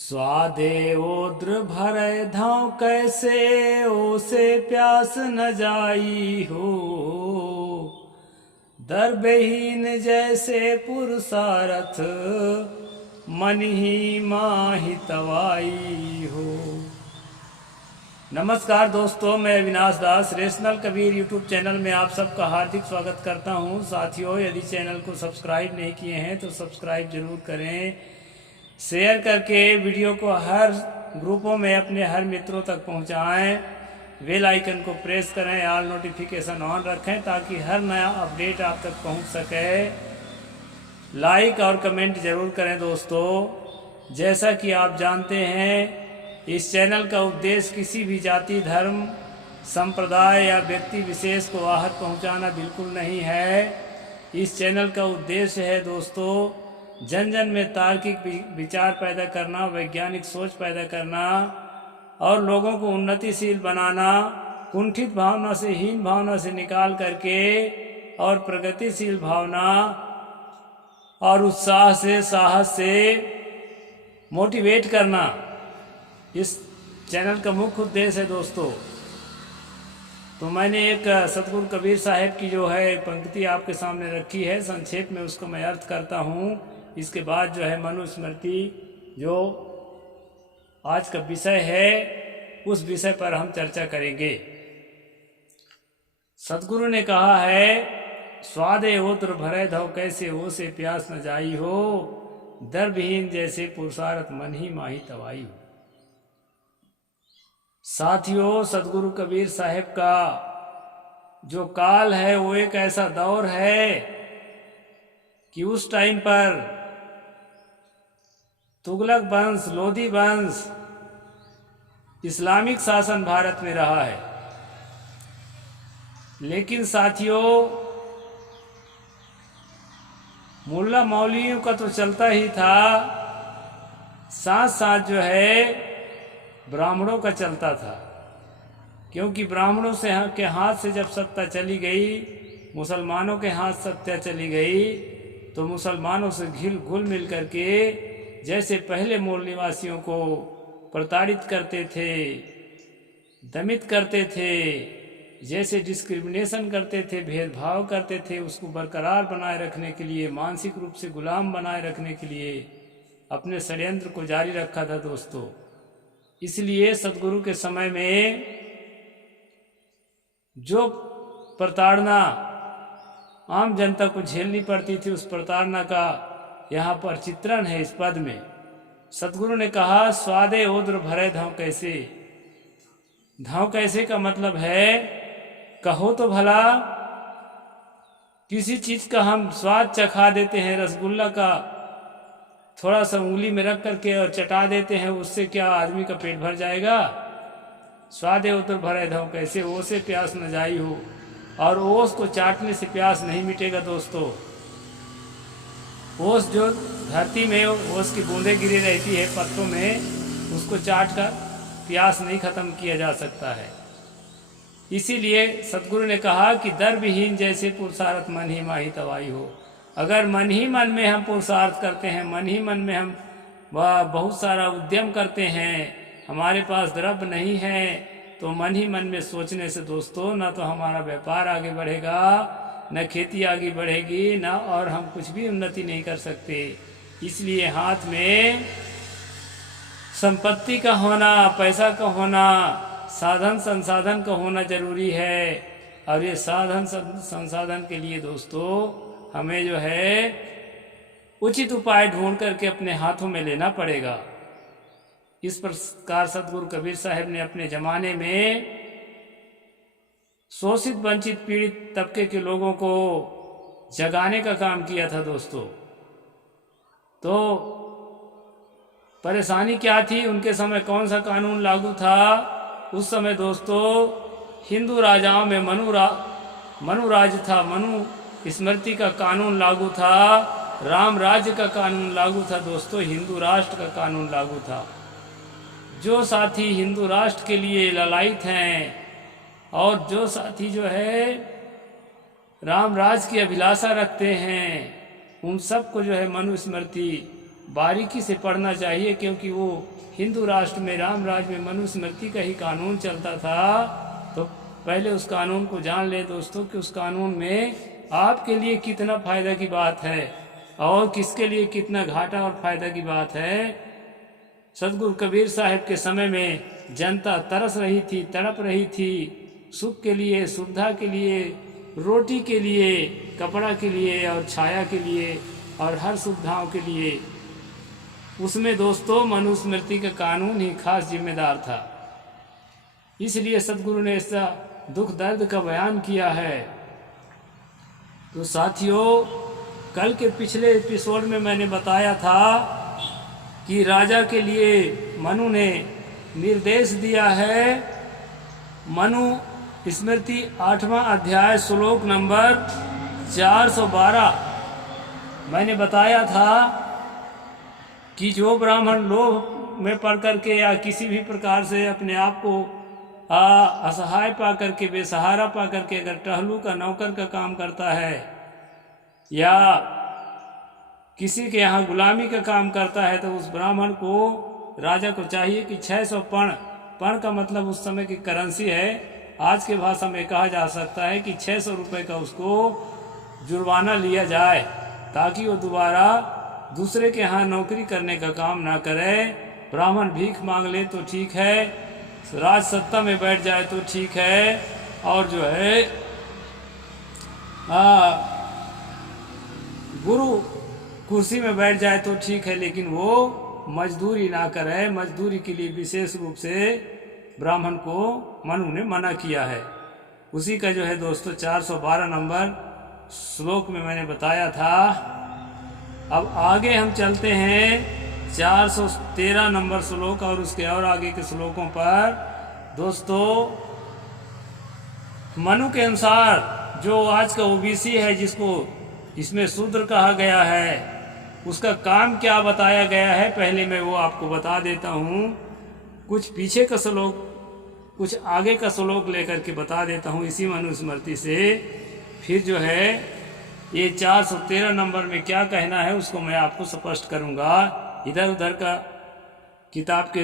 स्वादे ओद्र भरै धाव कैसे ओसे प्यास न जाई हो। दर्बहीन जैसे पुरुषारथ मन ही माहि तवाई हो। नमस्कार दोस्तों, मैं अविनाश दास रेशनल कबीर यूट्यूब चैनल में आप सबका हार्दिक स्वागत करता हूं। साथियों, यदि चैनल को सब्सक्राइब नहीं किए हैं तो सब्सक्राइब जरूर करें। शेयर करके वीडियो को हर ग्रुपों में अपने हर मित्रों तक पहुंचाएं। बेल आइकन को प्रेस करें, ऑल नोटिफिकेशन ऑन रखें ताकि हर नया अपडेट आप तक पहुंच सके। लाइक और कमेंट जरूर करें दोस्तों। जैसा कि आप जानते हैं, इस चैनल का उद्देश्य किसी भी जाति, धर्म, संप्रदाय या व्यक्ति विशेष को आहत पहुंचाना बिल्कुल नहीं है। इस चैनल का उद्देश्य है दोस्तों, जन जन में तार्किक विचार पैदा करना, वैज्ञानिक सोच पैदा करना और लोगों को उन्नतिशील बनाना, कुंठित भावना से, हीन भावना से निकाल करके और प्रगतिशील भावना और उत्साह से, साहस से मोटिवेट करना इस चैनल का मुख्य उद्देश्य है दोस्तों। तो मैंने एक सतगुरु कबीर साहब की जो है पंक्ति आपके सामने रखी है, संक्षेप में उसको मैं अर्थ करता हूँ। इसके बाद जो है मनुस्मृति, जो आज का विषय है, उस विषय पर हम चर्चा करेंगे। सतगुरु ने कहा है, स्वादे ओत्र भरै धव कैसे हो से प्यास न जाई हो। दर्बहीन जैसे पुरुषारथ मन ही माही तवाई हो। साथियों, सतगुरु कबीर साहब का जो काल है वो एक ऐसा दौर है कि उस टाइम पर तुगलक वंश, लोधी वंश, इस्लामिक शासन भारत में रहा है। लेकिन साथियों, मुल्ला मौलवियों का तो चलता ही था, साथ साथ जो है ब्राह्मणों का चलता था। क्योंकि ब्राह्मणों से के हाथ से जब सत्ता चली गई, मुसलमानों के हाथ सत्ता चली गई, तो मुसलमानों से घुल मिल करके जैसे पहले मूल निवासियों को प्रताड़ित करते थे, दमित करते थे, जैसे डिस्क्रिमिनेशन करते थे, भेदभाव करते थे, उसको बरकरार बनाए रखने के लिए, मानसिक रूप से गुलाम बनाए रखने के लिए अपने षड्यंत्र को जारी रखा था दोस्तों। इसलिए सतगुरु के समय में जो प्रताड़ना आम जनता को झेलनी पड़ती थी, उस प्रताड़ना का यहाँ पर चित्रण है इस पद में। सतगुरु ने कहा, स्वादे ओद्र भरै धव कैसे। धव कैसे का मतलब है, कहो तो भला किसी चीज का हम स्वाद चखा देते हैं, रसगुल्ला का थोड़ा सा उंगली में रख करके और चटा देते हैं, उससे क्या आदमी का पेट भर जाएगा? स्वादे ओद्र भरै धव कैसे, ओसे प्यास न जाई हो। और ओस को चाटने से प्यास नहीं मिटेगा दोस्तों। ओस जो धरती में ओस की बूंदें गिरी रहती है पत्तों में, उसको चाट कर प्यास नहीं खत्म किया जा सकता है। इसीलिए सतगुरु ने कहा कि दर्बहीन जैसे पुरुषार्थ मन ही माही तवाई हो। अगर मन ही मन में हम पुरुषार्थ करते हैं, मन ही मन में हम बहुत सारा उद्यम करते हैं, हमारे पास द्रव्य नहीं है, तो मन ही मन में सोचने से दोस्तों, ना तो हमारा व्यापार आगे बढ़ेगा, न खेती आगे बढ़ेगी, ना और हम कुछ भी उन्नति नहीं कर सकते। इसलिए हाथ में संपत्ति का होना, पैसा का होना, साधन संसाधन का होना जरूरी है। और ये साधन संसाधन के लिए दोस्तों हमें जो है उचित उपाय ढूंढ करके अपने हाथों में लेना पड़ेगा। इस प्रकार सतगुरु कबीर साहब ने अपने जमाने में शोषित, वंचित, पीड़ित तबके के लोगों को जगाने का काम किया था दोस्तों। तो परेशानी क्या थी, उनके समय कौन सा कानून लागू था? उस समय दोस्तों हिंदू राजाओं में मनु राज्य था, मनु स्मृति का कानून लागू था, राम राज्य का कानून लागू था दोस्तों, हिंदू राष्ट्र का कानून लागू था। जो साथी हिंदू राष्ट्र के लिए ललायित हैं और जो साथी जो है राम राज की अभिलाषा रखते हैं, उन सबको जो है मनुस्मृति बारीकी से पढ़ना चाहिए, क्योंकि वो हिंदू राष्ट्र में राम राज्य में मनुस्मृति का ही कानून चलता था। तो पहले उस कानून को जान ले दोस्तों कि उस कानून में आपके लिए कितना फायदा की बात है और किसके लिए कितना घाटा और फायदा की बात है। सदगुरु कबीर साहब के समय में जनता तरस रही थी, तड़प रही थी, सुख के लिए, सुविधा के लिए, रोटी के लिए, कपड़ा के लिए और छाया के लिए और हर सुविधाओं के लिए। उसमें दोस्तों मनुस्मृति का कानून ही खास जिम्मेदार था। इसलिए सदगुरु ने ऐसा दुख दर्द का बयान किया है। तो साथियों, कल के पिछले एपिसोड में मैंने बताया था कि राजा के लिए मनु ने निर्देश दिया है। मनु स्मृति 8वां अध्याय श्लोक नंबर 412 मैंने बताया था कि जो ब्राह्मण लोभ में पड़ करके या किसी भी प्रकार से अपने आप को असहाय पा करके, बेसहारा पा करके अगर टहलू का नौकर का काम करता है या किसी के यहाँ गुलामी का काम करता है, तो उस ब्राह्मण को राजा को चाहिए कि 600 पण का मतलब उस समय की करेंसी है। आज के भाषा में कहा जा सकता है कि 600 रुपये का उसको जुर्माना लिया जाए, ताकि वो दोबारा दूसरे के यहाँ नौकरी करने का काम ना करे। ब्राह्मण भीख मांग ले तो ठीक है, राज सत्ता में बैठ जाए तो ठीक है, और जो है गुरु कुर्सी में बैठ जाए तो ठीक है, लेकिन वो मजदूरी ना करे। मजदूरी के लिए विशेष रूप से ब्राह्मण को मनु ने मना किया है। उसी का जो है दोस्तों 412 नंबर श्लोक में मैंने बताया था। अब आगे हम चलते हैं 413 नंबर श्लोक और उसके और आगे के श्लोकों पर। दोस्तों, मनु के अनुसार जो आज का ओबीसी है, जिसको इसमें शूद्र कहा गया है, उसका काम क्या बताया गया है, पहले मैं वो आपको बता देता हूँ। कुछ पीछे का श्लोक, कुछ आगे का श्लोक लेकर के बता देता हूँ इसी मनुस्मृति से। फिर जो है ये 413 नंबर में क्या कहना है उसको मैं आपको स्पष्ट करूँगा। इधर उधर का किताब के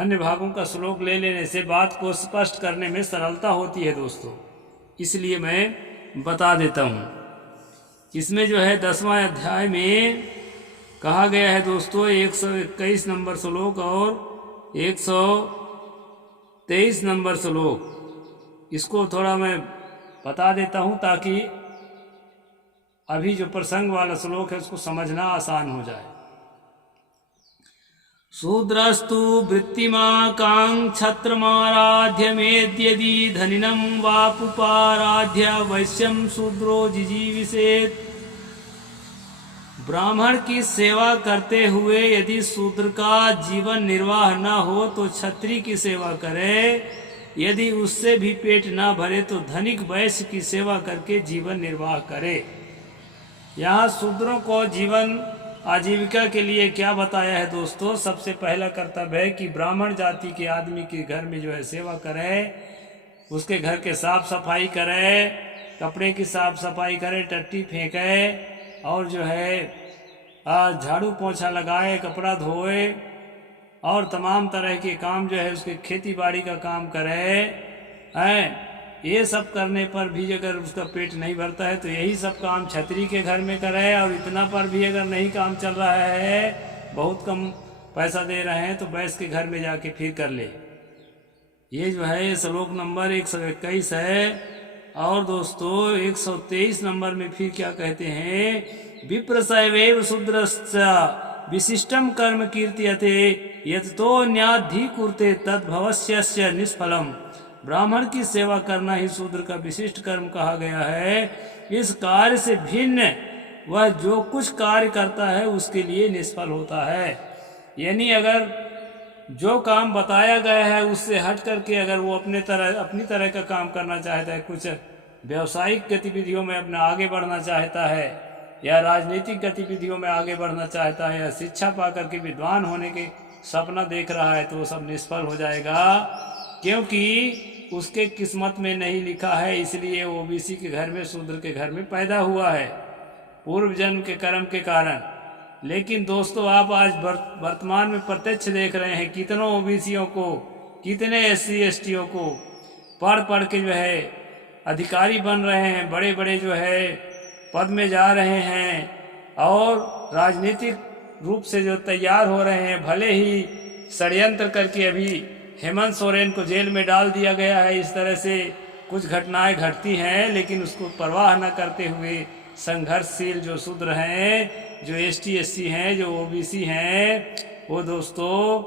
अन्य भागों का श्लोक ले लेने से बात को स्पष्ट करने में सरलता होती है दोस्तों, इसलिए मैं बता देता हूँ। इसमें जो है 10वां अध्याय में कहा गया है दोस्तों 121 नंबर श्लोक और 123 नंबर श्लोक। इसको थोड़ा मैं बता देता हूँ ताकि अभी जो प्रसंग वाला श्लोक है उसको समझना आसान हो जाए। शूद्रस्तु वृत्तिमाकांक्षत्रमाराध्य मेद्यदि धनिनं वापुपाराध्य वैश्यं शूद्रो जिजीविषेत्। ब्राह्मण की सेवा करते हुए यदि शूद्र का जीवन निर्वाह न हो तो क्षत्रिय की सेवा करे। यदि उससे भी पेट न भरे तो धनिक वैश्य की सेवा करके जीवन निर्वाह करे। यहाँ शूद्रों को जीवन आजीविका के लिए क्या बताया है दोस्तों। सबसे पहला कर्तव्य है कि ब्राह्मण जाति के आदमी के घर में जो है सेवा करे, उसके घर के साफ सफाई करे, कपड़े की साफ सफाई करे, टट्टी फेंके और जो है झाड़ू पोछा लगाए, कपड़ा धोए और तमाम तरह के काम जो है उसके खेती बाड़ी का काम करे हैं। ये सब करने पर भी अगर उसका पेट नहीं भरता है तो यही सब काम छतरी के घर में करे, और इतना पर भी अगर नहीं काम चल रहा है, बहुत कम पैसा दे रहे हैं, तो वैश्य के घर में जाके फिर कर ले। ये जो है श्लोक नंबर 121 है। और दोस्तों 123 नंबर में फिर क्या कहते हैं, विप्रसैवेव शूद्रश्च विशिष्टम कर्म कीर्त्यते यतो न्याद्धि कुर्ते तद्भवस्यस्य निष्फलम। ब्राह्मण की सेवा करना ही शूद्र का विशिष्ट कर्म कहा गया है। इस कार्य से भिन्न वह जो कुछ कार्य करता है उसके लिए निष्फल होता है। यानी अगर जो काम बताया गया है उससे हट करके अगर वो अपनी तरह का काम करना चाहता है, कुछ व्यावसायिक गतिविधियों में अपना आगे बढ़ना चाहता है, या राजनीतिक गतिविधियों में आगे बढ़ना चाहता है, या शिक्षा पा करके विद्वान होने के सपना देख रहा है, तो वो सब निष्फल हो जाएगा, क्योंकि उसके किस्मत में नहीं लिखा है। इसलिए ओबीसी के घर में, शूद्र के घर में पैदा हुआ है पूर्व जन्म के कर्म के कारण। लेकिन दोस्तों आप आज वर्तमान में प्रत्यक्ष देख रहे हैं कितनों ओबीसीओं को, कितने एससी एसटीओं को पढ़ पढ़ के जो है अधिकारी बन रहे हैं, बड़े बड़े जो है पद में जा रहे हैं और राजनीतिक रूप से जो तैयार हो रहे हैं। भले ही षड्यंत्र करके अभी हेमंत सोरेन को जेल में डाल दिया गया है, इस तरह से कुछ घटनाएं घटती हैं, लेकिन उसको परवाह न करते हुए संघर्षशील जो शूद्र हैं, जो एसटी एससी हैं, जो ओबीसी हैं, वो दोस्तों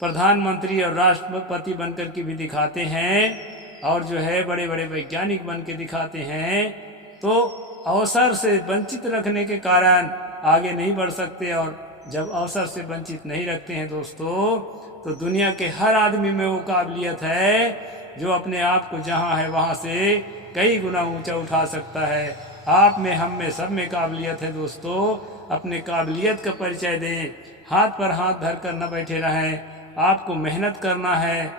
प्रधानमंत्री और राष्ट्रपति बनकर के भी दिखाते हैं और जो है बड़े बड़े वैज्ञानिक बन के दिखाते हैं। तो अवसर से वंचित रखने के कारण आगे नहीं बढ़ सकते, और जब अवसर से वंचित नहीं रखते हैं दोस्तों, तो दुनिया के हर आदमी में वो काबिलियत है जो अपने आप को जहाँ है वहाँ से कई गुना ऊंचा उठा सकता है। आप में, हम में, सब में काबिलियत है दोस्तों। अपने काबिलियत का परिचय दें, हाथ पर हाथ धर कर न बैठे रहें। आपको मेहनत करना है,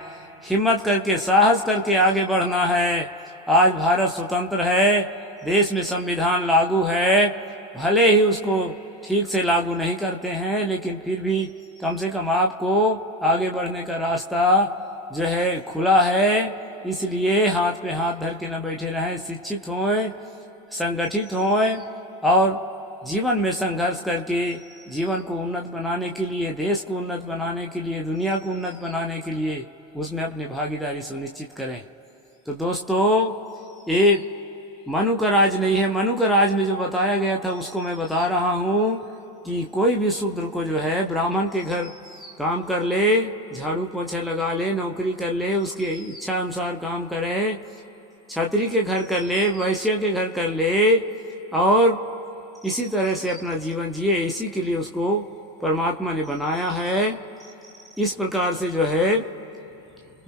हिम्मत करके, साहस करके आगे बढ़ना है। आज भारत स्वतंत्र है, देश में संविधान लागू है, भले ही उसको ठीक से लागू नहीं करते हैं, लेकिन फिर भी कम से कम आपको आगे बढ़ने का रास्ता जो है खुला है। इसलिए हाथ पे हाथ धर के न बैठे रहें, शिक्षित हों, संगठित हों और जीवन में संघर्ष करके जीवन को उन्नत बनाने के लिए, देश को उन्नत बनाने के लिए, दुनिया को उन्नत बनाने के लिए उसमें अपनी भागीदारी सुनिश्चित करें। तो दोस्तों ये मनु का राज नहीं है। मनु का राज में जो बताया गया था उसको मैं बता रहा हूँ कि कोई भी शूद्र को जो है ब्राह्मण के घर काम कर ले, झाड़ू पोछा लगा ले, नौकरी कर ले, उसकी इच्छा अनुसार काम करे, छत्री के घर कर ले, वैश्य के घर कर ले और इसी तरह से अपना जीवन जिए। इसी के लिए उसको परमात्मा ने बनाया है। इस प्रकार से जो है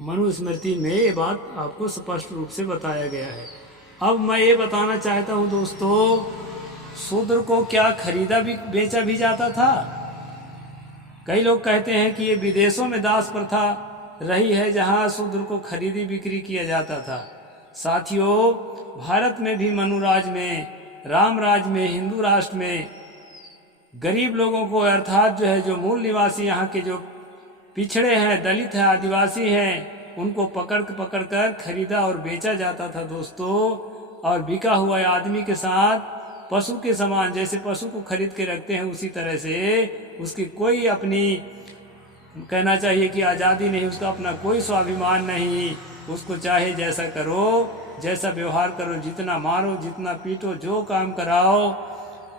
मनुस्मृति में ये बात आपको स्पष्ट रूप से बताया गया है। अब मैं ये बताना चाहता हूँ दोस्तों, शूद्र को क्या खरीदा भी बेचा भी जाता था? कई लोग कहते हैं कि ये विदेशों में दास प्रथा रही है जहाँ शूद्र को खरीदी बिक्री किया जाता था। साथियों, भारत में भी मनुराज में, राम राज में, हिंदू राष्ट्र में गरीब लोगों को, अर्थात जो है जो मूल निवासी यहाँ के जो पिछड़े हैं, दलित हैं, आदिवासी हैं, उनको पकड़ कर खरीदा और बेचा जाता था दोस्तों। और बिका हुआ आदमी के साथ पशु के समान, जैसे पशु को खरीद के रखते हैं उसी तरह से उसकी कोई अपनी, कहना चाहिए कि आज़ादी नहीं, उसका अपना कोई स्वाभिमान नहीं। उसको चाहे जैसा करो, जैसा व्यवहार करो, जितना मारो, जितना पीटो, जो काम कराओ,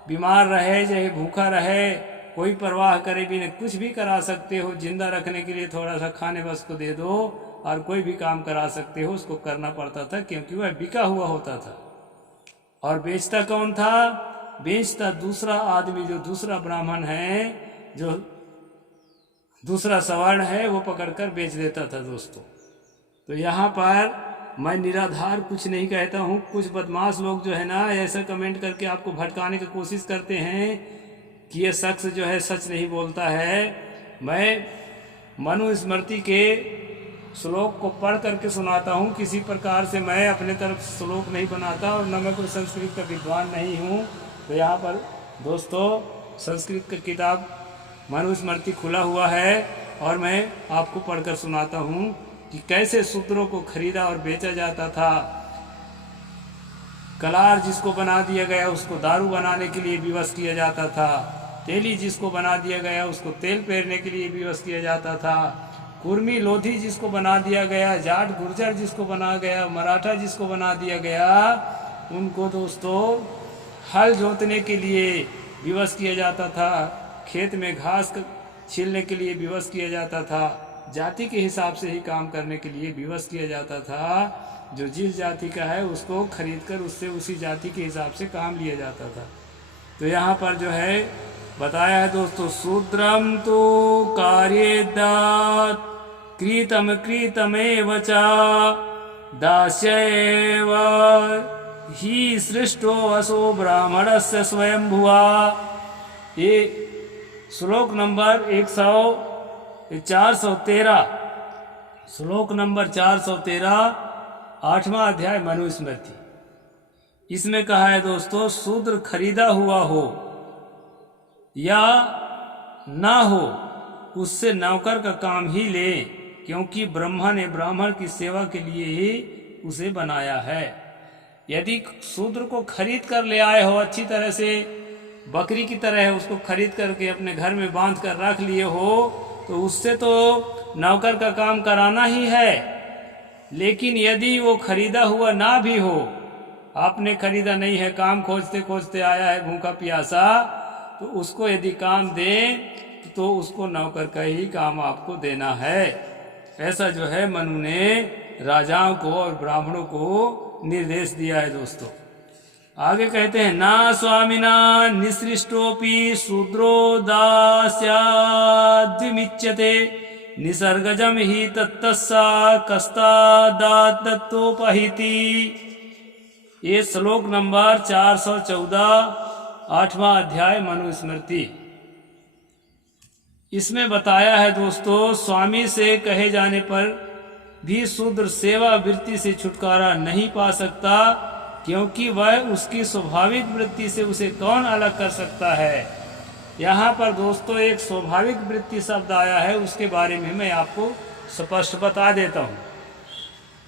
बीमार रहे चाहे भूखा रहे, कोई परवाह करे भी नहीं, कुछ भी करा सकते हो। जिंदा रखने के लिए थोड़ा सा खाने बस को दे दो और कोई भी काम करा सकते हो। उसको करना पड़ता था क्योंकि वह बिका हुआ होता था। और बेचता कौन था? बेचता दूसरा आदमी, जो दूसरा ब्राह्मण है, जो दूसरा सवर्ण है, वो पकड़कर बेच देता था दोस्तों। तो यहाँ पर मैं निराधार कुछ नहीं कहता हूँ। कुछ बदमाश लोग जो है ना, ऐसा कमेंट करके आपको भटकाने की कोशिश करते हैं कि ये शख्स जो है सच नहीं बोलता है। मैं मनुस्मृति के श्लोक को पढ़ करके सुनाता हूँ। किसी प्रकार से मैं अपने तरफ श्लोक नहीं बनाता और न मैं कोई संस्कृत का विद्वान नहीं हूँ। तो यहाँ पर दोस्तों संस्कृत का किताब मनुस्मृति खुला हुआ है और मैं आपको पढ़कर सुनाता हूँ कि कैसे शूद्रों को खरीदा और बेचा जाता था। कलार जिसको बना दिया गया उसको दारू बनाने के लिए विवश किया जाता था। तेली जिसको बना दिया गया उसको तेल पेरने के लिए विवश किया जाता था। कुर्मी लोधी जिसको बना दिया गया, जाट गुर्जर जिसको बना गया, मराठा जिसको बना दिया गया, उनको दोस्तों हल जोतने के लिए विवश किया जाता था। खेत में घास छीलने के लिए विवश किया जाता था। जाति के हिसाब से ही काम करने के लिए विवश किया जाता था। जो जिस जाति का है उसको खरीदकर उससे उसी जाति के हिसाब से काम लिया जाता था। तो यहाँ पर जो है बताया है दोस्तों, शूद्रम तो कार्येदात कृतम कृतमेव च दास्यैव ही सृष्टो असो ब्राह्मणस्य स्वयंभुवा। ये श्लोक नंबर 413, श्लोक नंबर 413, 8वां अध्याय मनुस्मृति। इसमें कहा है दोस्तों, शूद्र खरीदा हुआ हो या ना हो उससे नौकर का काम ही ले, क्योंकि ब्रह्मा ने ब्राह्मण की सेवा के लिए ही उसे बनाया है। यदि शूद्र को खरीद कर ले आए हो, अच्छी तरह से बकरी की तरह है, उसको खरीद करके अपने घर में बांध कर रख लिए हो, तो उससे तो नौकर का काम कराना ही है। लेकिन यदि वो खरीदा हुआ ना भी हो, आपने खरीदा नहीं है, काम खोजते खोजते आया है भूखा प्यासा, तो उसको यदि काम दें तो उसको नौकर का ही काम आपको देना है। ऐसा जो है मनु ने राजाओं को और ब्राह्मणों को निर्देश दिया है दोस्तों। आगे कहते हैं, ना स्वामिना निसृष्टोपि शूद्रो दास्याद्विमुच्यते निसर्गजम ही तत्तस्सा कस्तादात्तोपहिति। ये श्लोक नंबर 414, 8वां अध्याय मनुस्मृति। इसमें बताया है दोस्तों, स्वामी से कहे जाने पर भी शूद्र सेवा वृत्ति से छुटकारा नहीं पा सकता, क्योंकि वह उसकी स्वाभाविक वृत्ति से उसे कौन अलग कर सकता है। यहाँ पर दोस्तों एक स्वाभाविक वृत्ति शब्द आया है, उसके बारे में मैं आपको स्पष्ट बता देता हूँ।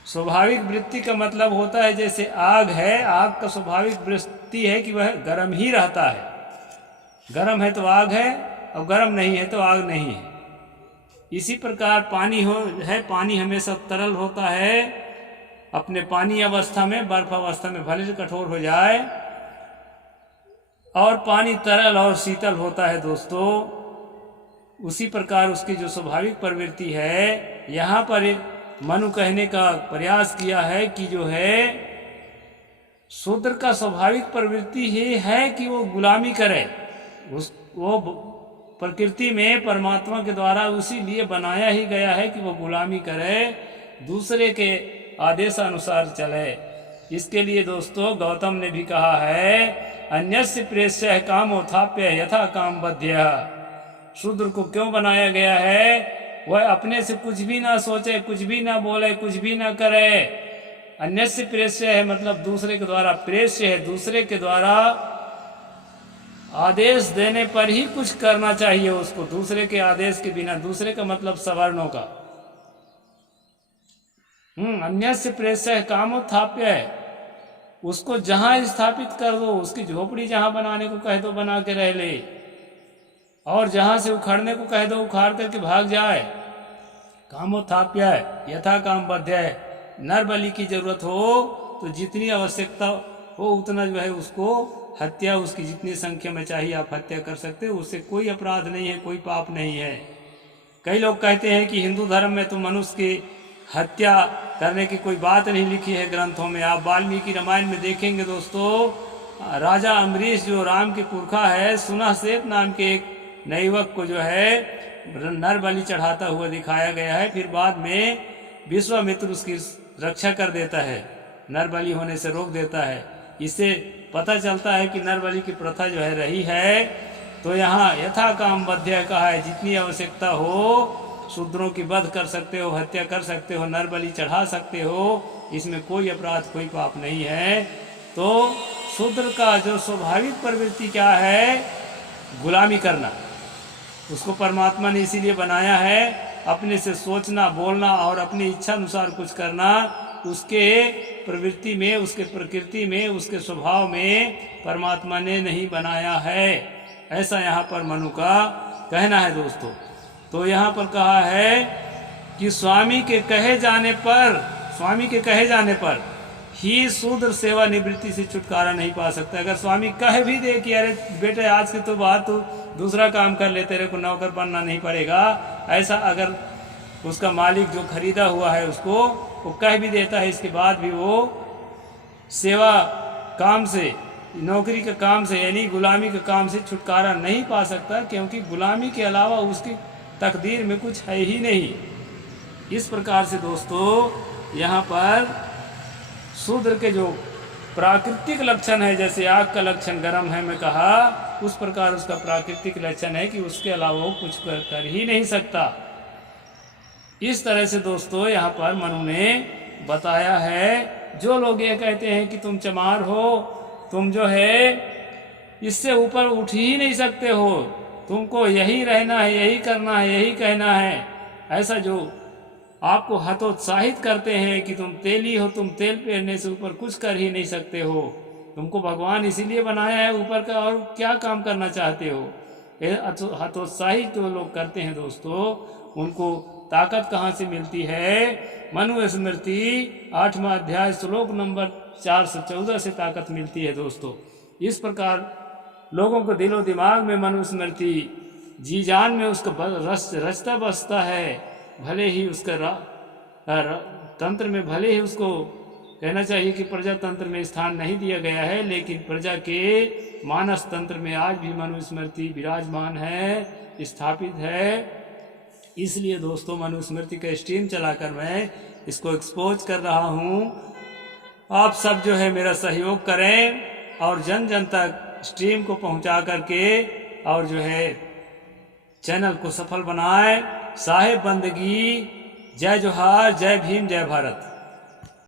स्वाभाविक वृत्ति का मतलब होता है, जैसे आग है, आग का स्वाभाविक वृत्ति है कि वह गर्म ही रहता है। गर्म है तो आग है, और गर्म नहीं है तो आग नहीं है। इसी प्रकार पानी है, पानी हमेशा तरल होता है अपने पानी अवस्था में, बर्फ अवस्था में भले से कठोर हो जाए, और पानी तरल और शीतल होता है दोस्तों। उसी प्रकार उसकी जो स्वाभाविक प्रवृत्ति है, यहाँ पर मनु कहने का प्रयास किया है कि जो है शूद्र का स्वाभाविक प्रवृत्ति ही है कि वो गुलामी करे। वो प्रकृति में परमात्मा के द्वारा उसी लिए बनाया ही गया है कि वो गुलामी करे, दूसरे के आदेशानुसार चले। इसके लिए दोस्तों गौतम ने भी कहा है, अन्यस्य प्रेष्य कामोत्थाप्य यथा काम बध्य। शूद्र को क्यों बनाया गया है? वह अपने से कुछ भी ना सोचे, कुछ भी ना बोले, कुछ भी ना करे। अन्यस्य प्रेष्य है मतलब दूसरे के द्वारा प्रेष्य है, दूसरे के द्वारा आदेश देने पर ही कुछ करना चाहिए उसको, दूसरे के आदेश के बिना। दूसरे का मतलब सवर्णों का। अन्यस्य प्रेष्य कामोत्थाप्य है, उसको जहां स्थापित कर दो, उसकी झोपड़ी जहां बनाने को कह दो बना के रह ले, और जहां से उखाड़ने को कह दो उखाड़ करके भाग जाए। कामोत्थाप्य है यथा काम बध्य है। नर बलि की जरूरत हो तो जितनी आवश्यकता हो उतना जो है उसको हत्या, उसकी जितनी संख्या में चाहिए आप हत्या कर सकते हो, उससे कोई अपराध नहीं है, कोई पाप नहीं है। कई लोग कहते हैं कि हिंदू धर्म में तो मनुष्य की हत्या करने की कोई बात नहीं लिखी है ग्रंथों में। आप वाल्मीकि रामायण में देखेंगे दोस्तों, राजा अम्बरीश जो राम के पुरखा है, सुनासेत नाम के एक नैवक को जो है नर बलि चढ़ाता हुआ दिखाया गया है। फिर बाद में विश्वामित्र उसकी रक्षा कर देता है, नर बलि होने से रोक देता है। इससे पता चलता है कि नर बलि की प्रथा जो है रही है। तो यहाँ यथा काम बध्य कहा है, जितनी आवश्यकता हो शूद्रों की वध कर सकते हो, हत्या कर सकते हो, नर बलि चढ़ा सकते हो, इसमें कोई अपराध कोई पाप नहीं है। तो शूद्र का जो स्वाभाविक प्रवृत्ति क्या है? गुलामी करना। उसको परमात्मा ने इसीलिए बनाया है, अपने से सोचना, बोलना और अपनी इच्छा अनुसार कुछ करना, उसके प्रवृत्ति में, उसके प्रकृति में, उसके स्वभाव में परमात्मा ने नहीं बनाया है। ऐसा यहाँ पर मनु का कहना है दोस्तों। तो यहाँ पर कहा है कि स्वामी के कहे जाने पर ही शूद्र सेवा निवृत्ति से छुटकारा नहीं पा सकता। अगर स्वामी कह भी दे कि अरे बेटे आज की तो बात, तू दूसरा काम कर ले, तेरे को नौकर बनना नहीं पड़ेगा, ऐसा अगर उसका मालिक जो खरीदा हुआ है उसको वो कह भी देता है, इसके बाद भी वो सेवा काम से, नौकरी के काम से यानी गुलामी के काम से छुटकारा नहीं पा सकता, क्योंकि गुलामी के अलावा उसकी तकदीर में कुछ है ही नहीं। इस प्रकार से दोस्तों यहाँ पर शूद्र के जो प्राकृतिक लक्षण है, जैसे आग का लक्षण गर्म है मैं कहा, उस प्रकार उसका प्राकृतिक लक्षण है कि उसके अलावा वो कुछ कर ही नहीं सकता। इस तरह से दोस्तों यहाँ पर मनु ने बताया है। जो लोग ये कहते हैं कि तुम चमार हो, तुम जो है इससे ऊपर उठ ही नहीं सकते हो, तुमको यही रहना है, यही करना है, यही कहना है। ऐसा जो आपको हतोत्साहित करते हैं कि तुम तेली हो, तुम तेल पेरने से ऊपर कुछ कर ही नहीं सकते हो, तुमको भगवान इसीलिए बनाया है ऊपर का, और क्या काम करना चाहते हो। हतोत्साहित जो लोग करते हैं दोस्तों, उनको ताकत कहाँ से मिलती है? मनुस्मृति 8वां अध्याय श्लोक नंबर 4 से 14 से ताकत मिलती है दोस्तों। इस प्रकार लोगों को दिलो दिमाग में मनुस्मृति, जी जान में उसका रचता बसता है। भले ही उसका तंत्र में, भले ही उसको कहना चाहिए कि प्रजातंत्र में स्थान नहीं दिया गया है, लेकिन प्रजा के मानस तंत्र में आज भी मनुस्मृति विराजमान है, स्थापित है। इसलिए दोस्तों मनुस्मृति का स्ट्रीम चलाकर मैं इसको एक्सपोज कर रहा हूँ। आप सब जो है मेरा सहयोग करें और जन जन तक स्ट्रीम को पहुँचा करके और जो है चैनल को सफल बनाएं। साहेब बंदगी, जय जोहार, जय भीम, जय भारत।